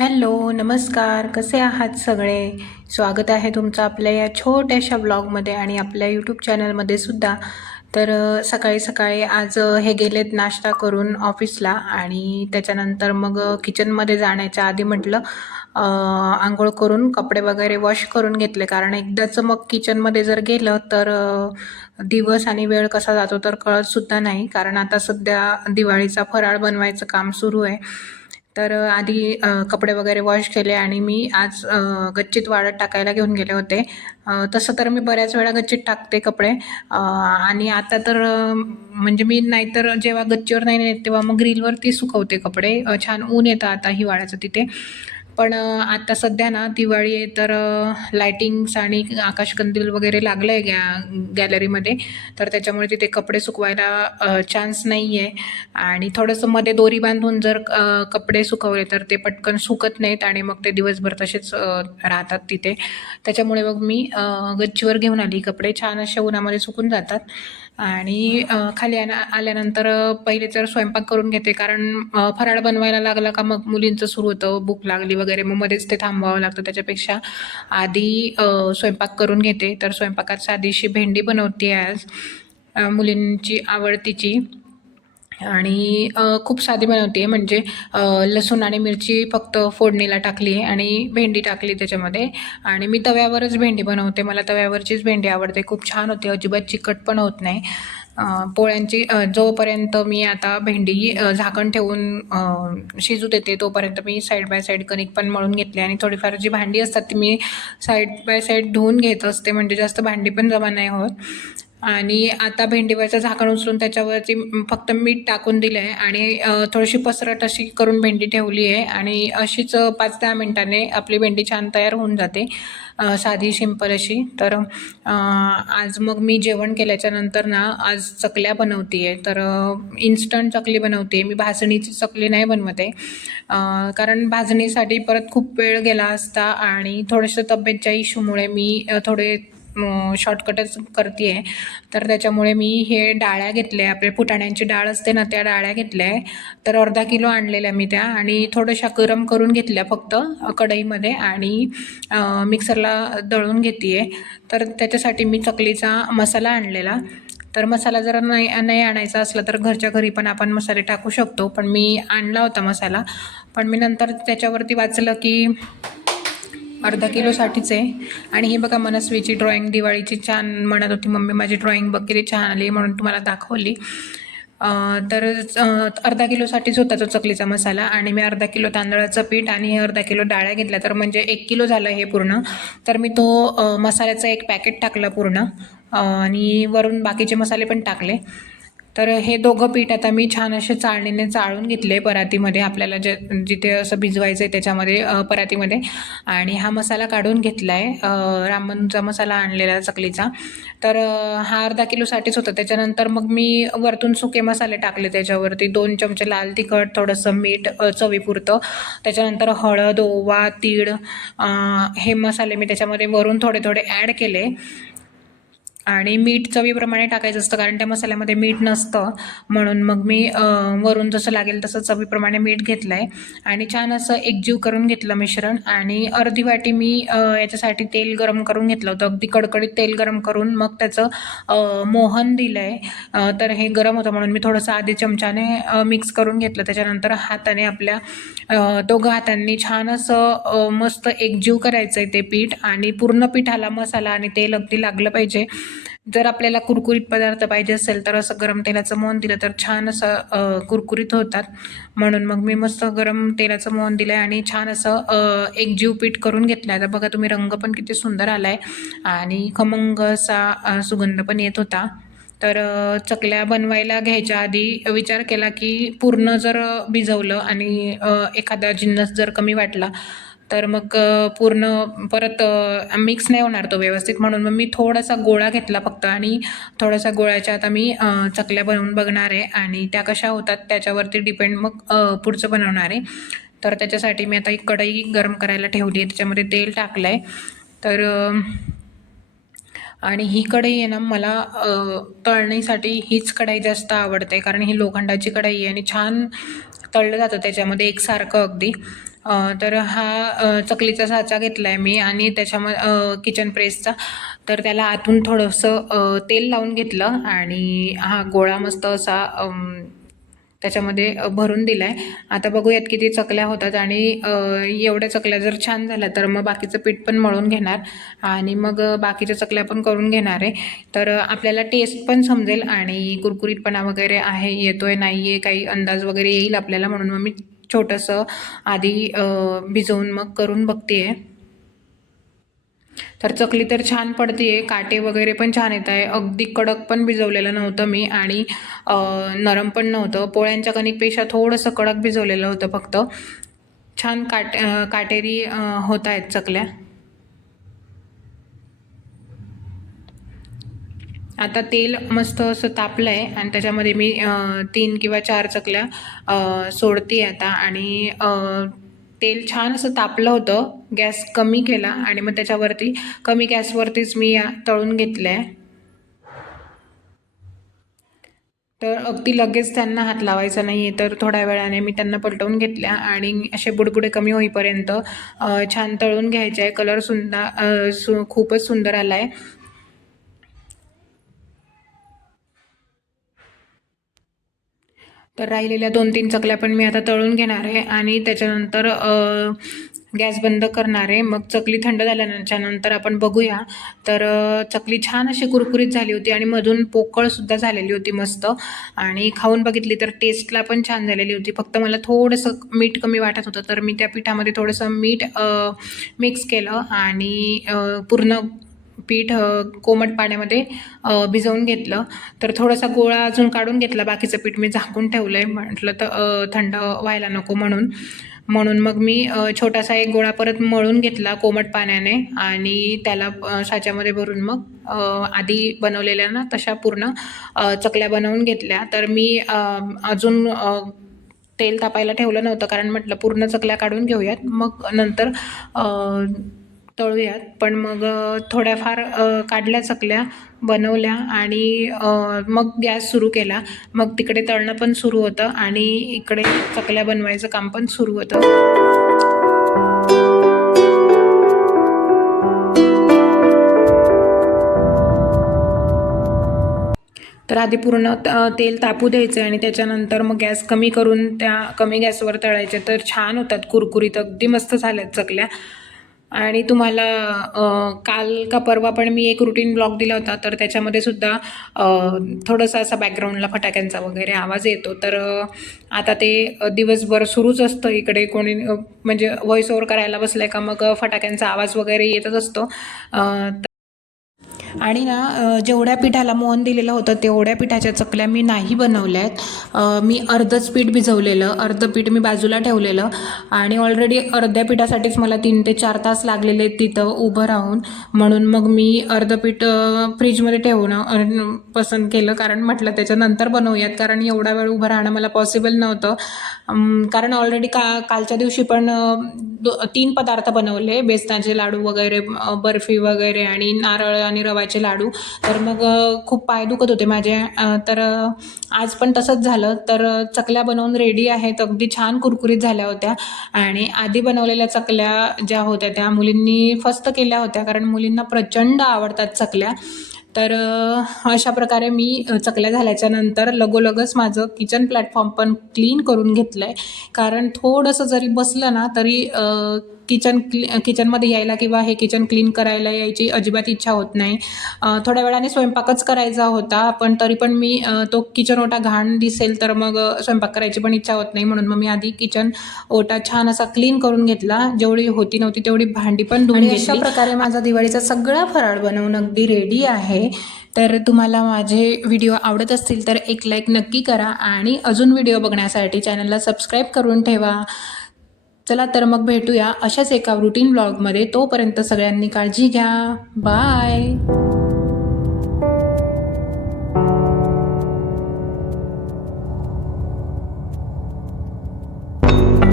Hello, नमस्कार. कसे आहात सगळे? स्वागत आहे तुमचं आपल्या या छोट्याशा ब्लॉगमध्ये आणि आपल्या यूट्यूब चॅनलमध्ये सुद्धा. तर सकाळी-सकाळी आज हे गेलेत नाश्ता करून ऑफिसला आणि त्याच्यानंतर मग किचनमध्ये जाण्याच्या आधी म्हटलं अंघोळ करून कपडे वगैरे वॉश करून घेतले. कारण एकदाचं मग किचनमध्ये जर गेलं तर दिवस आणि वेळ कसा जातो तर कळतसुद्धा नाही. कारण आता सध्या दिवाळीचा फराळ बनवायचं काम सुरू आहे. तर आधी कपडे वगैरे वॉश केले आणि मी आज गच्चीत वाळत टाकायला घेऊन गेले होते. तसं तर मी बऱ्याच वेळा गच्चीत टाकते कपडे आणि आता तर म्हणजे मी नाहीतर जेव्हा गच्चीवर नाही नेत तेव्हा मग ग्रिलवरती सुकवते कपडे. छान ऊन येतं आता हिवाळ्याचं तिथे. पण आता सध्या ना दिवाळी आहे तर लायटिंग्स आणि आकाशकंदील वगैरे लागलं आहे गॅलरीमध्ये. तर त्याच्यामुळे तिथे कपडे सुकवायला चान्स नाही आहे आणि थोडंसं मध्ये दोरी बांधून जर कपडे सुकवले तर ते पटकन सुकत नाहीत आणि मग ते दिवसभर तसेच राहतात तिथे. त्याच्यामुळे मग मी गच्चीवर घेऊन आली कपडे. छान अशा उन्हामध्ये सुकून जातात आणि खाली आल्यानंतर पहिले तर स्वयंपाक करून घेते. कारण फराळ बनवायला लागला का मग मुलींचं सुरू होतं, भूक लागली वगैरे, मग मध्येच ते थांबवावं लागतं. त्याच्यापेक्षा आधी स्वयंपाक करून घेते. तर स्वयंपाकात साधीशी भेंडी बनवते आज, मुलींची आवडतीची. आणि खूप साधी बनवते म्हणजे लसूण आणि मिरची फक्त फोडणीला टाकली आहे आणि भेंडी टाकली त्याच्यामध्ये. आणि मी तव्यावरच भेंडी बनवते. मला तव्यावरचीच भेंडी आवडते. खूप छान होते, अजिबात चिकट पण होत नाही. पोळ्यांची जोपर्यंत मी आता भेंडी झाकण ठेवून शिजू देते तोपर्यंत मी साईड बाय साईड कणिक पण मळून घेतली आणि थोडीफार जी भांडी असतात ती मी साईड बाय साईड धुवून घेत असते म्हणजे जास्त भांडी पण जमा नाही होत. आणि आता भेंडीवरचं झाकण उचलून त्याच्यावरती फक्त मीठ टाकून दिलं आहे आणि थोडीशी पसरट अशी करून भेंडी ठेवली आहे आणि अशीच 5-10 मिनिटांनी आपली भेंडी छान तयार होऊन जाते, साधी सिंपल अशी. तर आज मग मी जेवण केल्याच्यानंतर ना आज चकल्या बनवते आहे. तर इन्स्टंट चकली बनवते आहे मी, भाजणीची चकली नाही बनवत आहे. कारण भाजणीसाठी परत खूप वेळ गेला असता आणि थोडंसं तब्येतच्या इश्यूमुळे मी थोडे शॉर्टकटच करते आहे. तर त्याच्यामुळे मी हे डाळ्या घेतल्या, आपल्या फुटाण्यांची डाळ असते ना त्या डाळ्या घेतल्या आहे. तर अर्धा किलो आणलेल्या मी त्या आणि थोड्याशा गरम करून घेतल्या फक्त कढईमध्ये आणि मिक्सरला दळून घेते आहे. तर त्याच्यासाठी मी चकलीचा मसाला आणलेला. तर मसाला जर नाही नाही आणायचा असला तर घरच्या घरी पण आपण मसाले टाकू शकतो. पण मी आणला होता मसाला. पण मी नंतर त्याच्यावरती वाचलं की अर्धा किलोसाठीच आहे. आणि ही बघा मनस्वीची ड्रॉइंग दिवाळीची छान म्हणत होती, मम्मी माझी ड्रॉइंग बघ किती छान आली, म्हणून तुम्हाला दाखवली. तर अर्धा किलोसाठीच होता तो चकलीचा मसाला आणि मी अर्धा किलो तांदळाचं पीठ आणि अर्धा किलो डाळ्या घेतल्या. तर म्हणजे 1 किलो झालं हे पूर्ण. तर मी तो मसाल्याचं एक पॅकेट टाकलं पूर्ण आणि वरून बाकीचे मसाले पण टाकले. तर हे दोघं पीठ आता मी छान असे चाळणीने चाळून घेतले परातीमध्ये, आपल्याला जिथे असं भिजवायचं आहे त्याच्यामध्ये परातीमध्ये. आणि हा मसाला काढून घेतला आहे, रामबंधूचा मसाला आणलेला चकलीचा. तर हा अर्धा किलोसाठीच होता. त्याच्यानंतर मग मी वरतून सुके मसाले टाकले त्याच्यावरती, 2 चमचे लाल तिखट, थोडंसं मीठ चवीपुरतं, त्याच्यानंतर हळद, ओवा, तीळ, हे मसाले मी त्याच्यामध्ये वरून थोडे थोडे ॲड केले. आणि मीठ चवीप्रमाणे टाकायचं असतं कारण त्या मसाल्यामध्ये मीठ नसतं, म्हणून मग मी वरून जसं लागेल तसं चवीप्रमाणे मीठ घेतलं आहे आणि छान असं एकजीव करून घेतलं मिश्रण. आणि अर्धी वाटी मी याच्यासाठी तेल गरम करून घेतलं होतं, अगदी कडकडीत तेल गरम करून मग त्याचं मोहन दिलं आहे. तर हे गरम होतं म्हणून मी थोडंसं आधी चमच्याने मिक्स करून घेतलं. त्याच्यानंतर हाताने आपल्या दोघं हातांनी छान असं मस्त एकजीव करायचं आहे ते पीठ आणि पूर्ण पिठाला मसाला आणि तेल अगदी लागलं पाहिजे. जर आपल्याला कुरकुरीत पदार्थ पाहिजे असेल तर असं गरम तेलाचं मोहन दिलं तर छान असं कुरकुरीत होतात. म्हणून मग मी मस्त गरम तेलाचं मोहन दिलं आहे आणि छान असं एकजीव पीठ करून घेतलं आहे. तर बघा तुम्ही, रंग पण किती सुंदर आला आहे आणि खमंग असा सुगंध पण येत होता. तर चकल्या बनवायला घ्यायच्या आधी विचार केला की पूर्ण जर भिजवलं आणि एखादा जिन्नस जर कमी वाटला तर मग पूर्ण परत मिक्स नाही होणार तो व्यवस्थित, म्हणून मग मी थोडासा गोळा घेतला फक्त आणि थोडासा गोळ्याच्या आता मी चकल्या बनवून बघणार आहे आणि त्या कशा होतात त्याच्यावरती डिपेंड मग पुढचं बनवणार आहे. तर त्याच्यासाठी मी आता एक कढई गरम करायला ठेवली आहे, त्याच्यामध्ये तेल टाकलं आहे. तर आणि ही कढई आहे ना मला तळणीसाठी हीच कढई जास्त आवडते कारण ही लोखंडाची कढई आहे आणि छान तळलं जातं त्याच्यामध्ये एकसारखं अगदी. तर हा चकलीचा साचा घेतला आहे मी आणि त्याच्यामध्ये किचन प्रेसचा. तर त्याला आतून थोडंसं तेल लावून घेतलं आणि हा गोळा मस्त असा त्याच्यामध्ये भरून दिला आहे. आता बघूयात किती चकल्या होतात आणि एवढ्या चकल्या जर छान झाल्या तर मग बाकीचं पीठ पण मळून घेणार आणि मग बाकीच्या चकल्या पण करून घेणार आहे. तर आपल्याला टेस्ट पण समजेल आणि कुरकुरीतपणा वगैरे आहे, येतोय नाही आहे, काही अंदाज वगैरे येईल आपल्याला, म्हणून मग मी छोटंसं आधी भिजवून मग करून बघते आहे. तर चकली तर छान पडते आहे, काटे वगैरे पण छान येत आहे. अगदी कडक पण भिजवलेलं नव्हतं मी आणि नरम पण नव्हतं. पोळ्यांच्या कणिकपेक्षा थोडंसं कडक भिजवलेलं होतं फक्त. छान काटेरी होत आहेत चकल्या. आता तेल मस्त असं तापलं आहे आणि त्याच्यामध्ये मी 3 किंवा 4 चकल्या सोडते आता आणि तेल छान असं तापलं होतं. गॅस कमी केला आणि मग त्याच्यावरती कमी गॅसवरतीच मी या तळून घेतल्या आहे. तर अगदी लगेच त्यांना हात लावायचा नाही आहे, तर थोड्या वेळाने मी त्यांना पलटवून घेतल्या आणि असे बुडबुडे कमी होईपर्यंत छान तळून घ्यायचे आहे. कलर खूपच सुंदर आला आहे. तर राहिलेल्या 2-3 चकल्या पण मी आता तळून घेणार आहे आणि त्याच्यानंतर गॅस बंद करणार आहे. मग चकली थंड झाल्यानंतर आपण बघूया. तर चकली छान अशी कुरकुरीत झाली होती आणि मधून पोकळसुद्धा झालेली होती मस्त. आणि खाऊन बघितली तर टेस्टला पण छान झालेली होती. फक्त मला थोडंसं मीठ कमी वाटत होतं, तर मी त्या पिठामध्ये थोडंसं मीठ मिक्स केलं आणि पूर्ण पीठ कोमट पाण्यामध्ये भिजवून घेतलं. तर थोडासा गोळा अजून काढून घेतला, बाकीचं पीठ मी झाकून ठेवलं आहे, म्हटलं तर थंड व्हायला नको म्हणून मग मी छोटासा एक गोळा परत मळून घेतला कोमट पाण्याने आणि त्याला साच्यामध्ये भरून मग आधी बनवलेल्या ना तशा पूर्ण चकल्या बनवून घेतल्या. तर मी अजून तेल तापायला ठेवलं नव्हतं, कारण म्हटलं पूर्ण चकल्या काढून घेऊयात मग नंतर तळूयात. पण मग थोड्याफार काढल्या चकल्या, बनवल्या आणि मग गॅस सुरू केला. मग तिकडे तळणं पण सुरू होतं आणि इकडे चकल्या बनवायचं काम पण सुरू होतं. तर आधी पूर्ण तेल तापू द्यायचं आणि त्याच्यानंतर मग गॅस कमी करून त्या कमी गॅसवर तळायचे. तर छान होतात, कुरकुरीत अगदी मस्त झाल्यात चकल्या. आणि तुम्हाला काल का परवा पण मी एक रुटीन ब्लॉग दिला होता, तर त्याच्यामध्ये सुद्धा थोडंसं असा बॅकग्राऊंडला फटाक्यांचा वगैरे आवाज येतो. तर आता ते दिवसभर सुरूच असतं इकडे, कोणी म्हणजे व्हॉइस ओव्हर करायला बसलाय का मग फटाक्यांचा आवाज वगैरे येतच असतो. आणि ना जेवढ्या पिठाला मोहन दिलेलं होतं तेवढ्या पिठाच्या चकल्या मी नाही बनवल्या आहेत. मी अर्धंच पीठ भिजवलेलं, अर्धं पीठ मी बाजूला ठेवलेलं आणि ऑलरेडी अर्ध्या पिठासाठीच मला 3 ते 4 तास लागलेले तिथं उभं राहून. म्हणून मग मी अर्धं पीठ फ्रीजमध्ये ठेवणं पसंत केलं, कारण म्हटलं त्याच्यानंतर बनवूयात, कारण एवढा वेळ उभं राहणं मला पॉसिबल नव्हतं. कारण ऑलरेडी कालच्या दिवशी पण 3 पदार्थ बनवले, बेसनाचे लाडू वगैरे, बर्फी वगैरे आणि नारळ आणि रवाचे लाडू. तर मग खूप पाय दुखत होते माझे. तर आज पण तसंच झालं. तर चकल्या बनवून रेडी आहेत, अगदी छान कुरकुरीत झाल्या होत्या. आणि आधी बनवलेल्या चकल्या ज्या होत्या त्या मुलींनी फस्त केल्या होत्या, कारण मुलींना प्रचंड आवडतात चकल्या. तर अशा प्रकारे मी चकल्या झाल्याच्या नंतर लगोलगच माझं किचन प्लॅटफॉर्म पण क्लीन करून घेतलं आहे. कारण थोडंसं जरी बसलं ना तरी किचनमध्ये यायला किंवा हे किचन क्लीन करायला यायची अजिबात इच्छा होत नाही. थोड्या वेळाने स्वयंपाकच करायचा होता, पण तरी पण मी तो किचन ओटा घाण दिसेल तर मग स्वयंपाक करायची पण इच्छा होत नाही, म्हणून मग मी आधी किचन ओटा छान असा क्लीन करून घेतला. जेवढी होती नव्हती तेवढी भांडी पण धुवून घेतली. अशा प्रकारे माझा दिवाळीचा सगळा फराळ बनवून अगदी रेडी आहे. तर तुम्हाला माझे व्हिडिओ आवडत असतील तर एक लाईक नक्की करा आणि अजून व्हिडिओ बघण्यासाठी चॅनलला सबस्क्राईब करून ठेवा. चला तर मग भेटूया अशाच एका रुटीन ब्लॉगमध्ये. तोपर्यंत सगळ्यांनी काळजी घ्या. बाय.